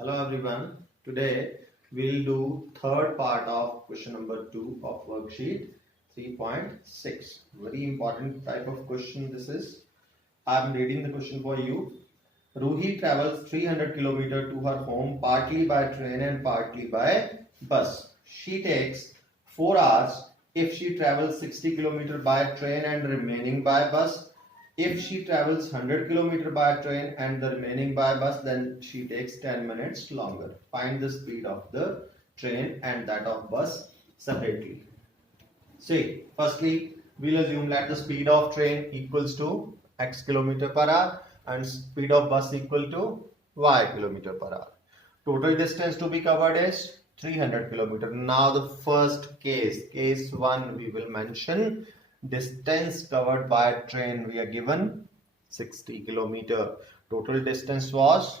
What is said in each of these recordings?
Hello everyone. Today we'll do third part of question number 2 of worksheet 3.6. Very important type of question this is. I'm reading the question for you. Ruhi travels 300 km to her home partly by train and partly by bus. She takes 4 hours if she travels 60 km by train and remaining by bus. If she travels 100 km by train and the remaining by bus, then she takes 10 minutes longer. Find the speed of the train and that of bus separately. See, firstly, we'll assume that the speed of train equals to x km per hour and speed of bus equal to y km per hour. Total distance to be covered is 300 km. Now the first case 1, we will mention distance covered by train. We are given 60 km. Total distance was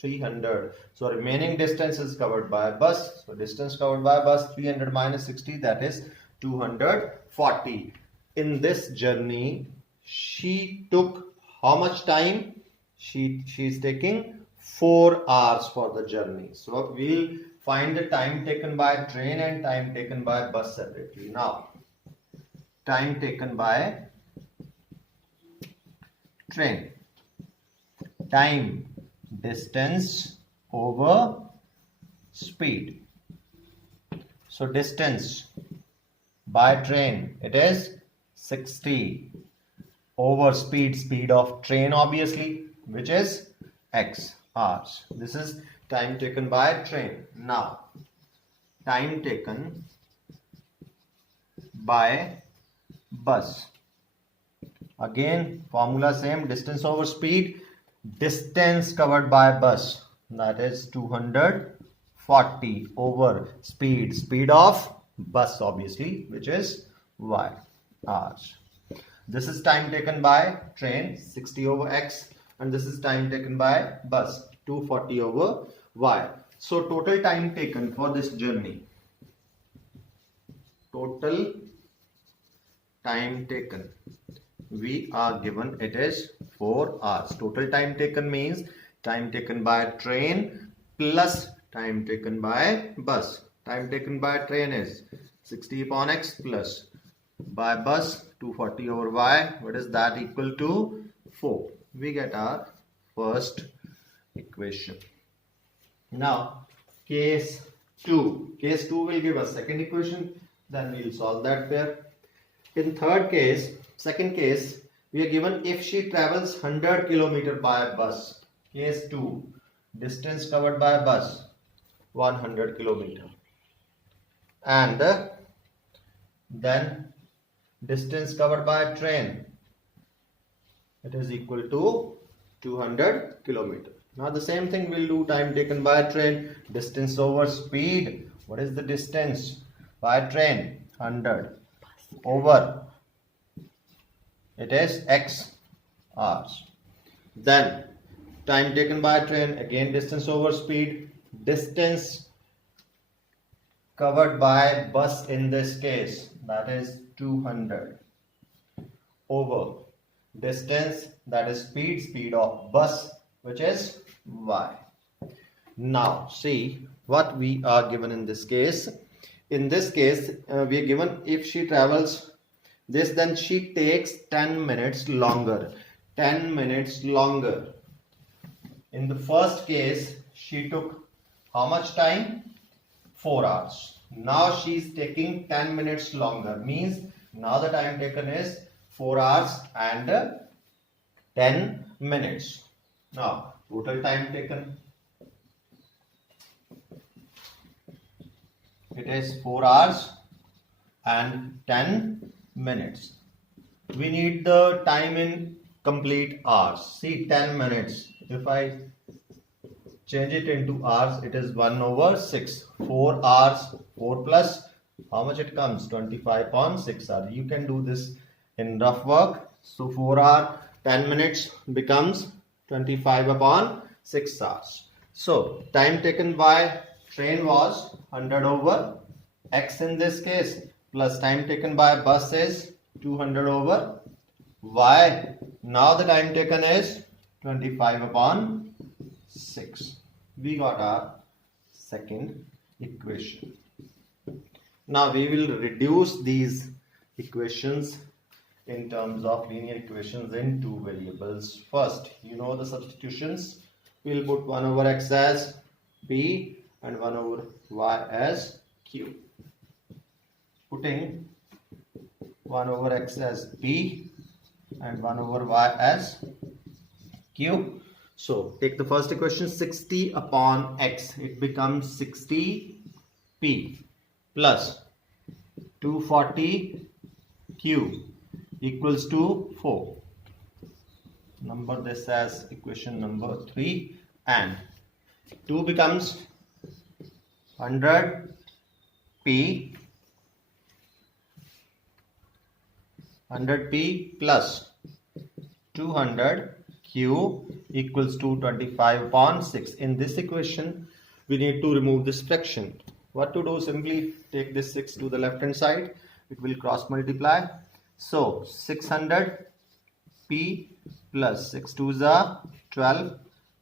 300. So remaining distance is covered by bus. So distance covered by bus 300 minus 60, that is 240. In this journey, she took how much time? She is taking 4 hours for the journey. So we'll find the time taken by train and time taken by bus separately. Now, time taken by train. Time, distance over speed. So distance by train, it is 60 over speed of train obviously, which is x hours. This is time taken by train. Now, time taken by bus. Again, formula same, distance over speed. Distance covered by bus, that is 240 over speed of bus obviously, which is y hours. This is time taken by train 60 over x and this is time taken by bus 240 over y. So total time taken for this journey, total time taken, we are given it is 4 hours. Total time taken means time taken by train plus time taken by bus. Time taken by train is 60 upon x plus by bus 240 over y. What is that equal to? 4. We get our first equation. Now case 2. Case 2 will give us second equation. Then we will solve that pair. In second case, we are given if she travels 100 km by bus. Case 2, distance covered by bus 100 km. And then distance covered by train, it is equal to 200 km. Now the same thing we'll do, time taken by train, distance over speed. What is the distance by train? 100 over, it is x hours. Then time taken by train, again distance over speed, distance covered by bus in this case, that is 200 over distance, that is speed of bus, which is y. Now see what we are given in this case. In this case, we are given if she travels this, then she takes 10 minutes longer. 10 minutes longer. In the first case, she took how much time? 4 hours. Now she is taking 10 minutes longer. Means now the time taken is 4 hours and 10 minutes. Now total time taken, it is 4 hours and 10 minutes. We need the time in complete hours. See, 10 minutes. If I change it into hours, it is 1 over 6. 4 hours, 4 plus, how much it comes? 25 upon 6 hours. You can do this in rough work. So 4 hours, 10 minutes becomes 25 upon 6 hours. So time taken by train was 100 over x in this case, plus time taken by bus is 200 over y. Now the time taken is 25 upon 6. we got our second equation. Now we will reduce these equations in terms of linear equations in two variables. First, you know the substitutions. We'll put 1 over x as p and 1 over y as q. Putting 1 over x as p and 1 over y as q. So take the first equation, 60 upon x. It becomes 60p plus 240q equals to 4. Number this as equation number 3, and 2 becomes 100p plus 200q equals to 25 upon 6. In this equation, we need to remove this fraction. What to do? Simply take this 6 to the left hand side. It will cross multiply. So 600p plus 6 2s are 12.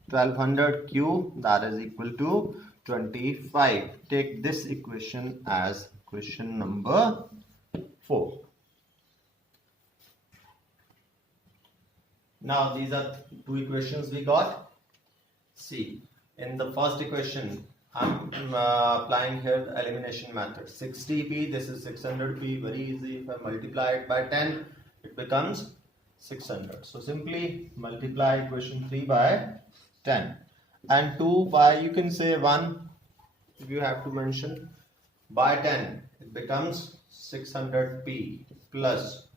1200q, that is equal to 25. Take this equation as equation number 4. Now these are two equations we got. See, in the first equation, I'm applying here the elimination method. 60p, this is 600p, very easy. If I multiply it by 10, it becomes 600. So simply multiply equation 3 by 10 and 2 by, you can say 1 if you have to mention, by 10. It becomes 600p plus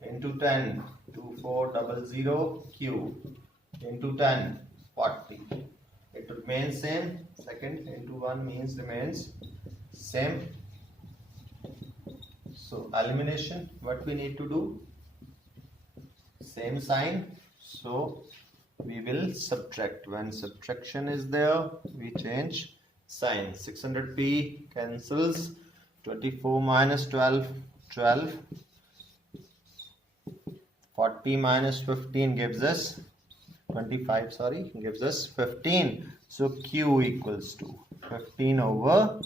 into 10 2400q into 10 40. It remains same. Second into 1 means remains same. So elimination, what we need to do? Same sign. So we will subtract. When subtraction is there, we change sign. 600p cancels. 24 minus 12, 12. 40 minus 15 gives us 25, sorry, gives us 15. So q equals to 15 over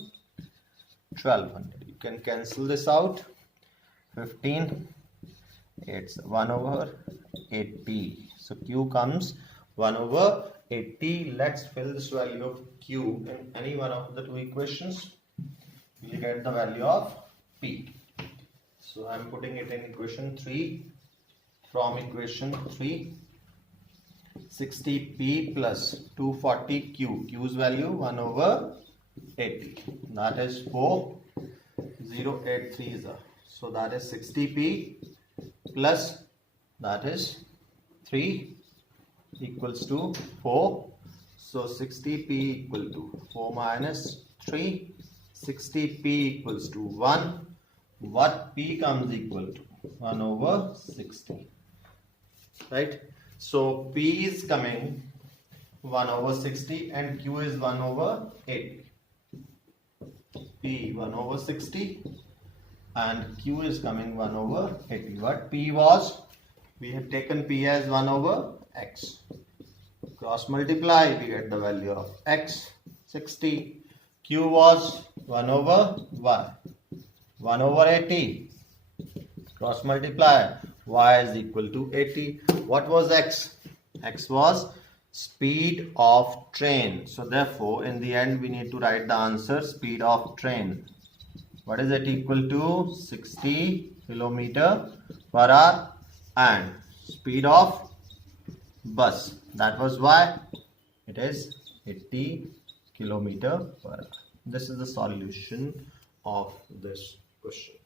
1200. You can cancel this out. 15, it's 1 over 80. So q comes 1 over 80. Let's fill this value of q in any one of the two equations. You get the value of p. So I'm putting it in equation 3. From equation 3, 60p plus 240q, q's value 1 over 80, that is 4083. So that is 60p plus, that is 3 equals to 4. So 60p equal to 4 minus 3, 60p equals to 1. What p comes equal to? 1 over 60. Right? So p is coming 1 over 60 and q is 1 over 80. P 1 over 60 and q is coming 1 over 80. What p was? We have taken p as 1 over x. Cross multiply, we get the value of x, 60. Q was 1 over y, 1 over 80. Cross multiply, y is equal to 80. What was x? X was speed of train. So therefore, in the end, we need to write the answer speed of train. What is it equal to? 60 kilometer per hour. And speed of bus, that was y. It is 80 kilometer per hour. This is the solution of this question.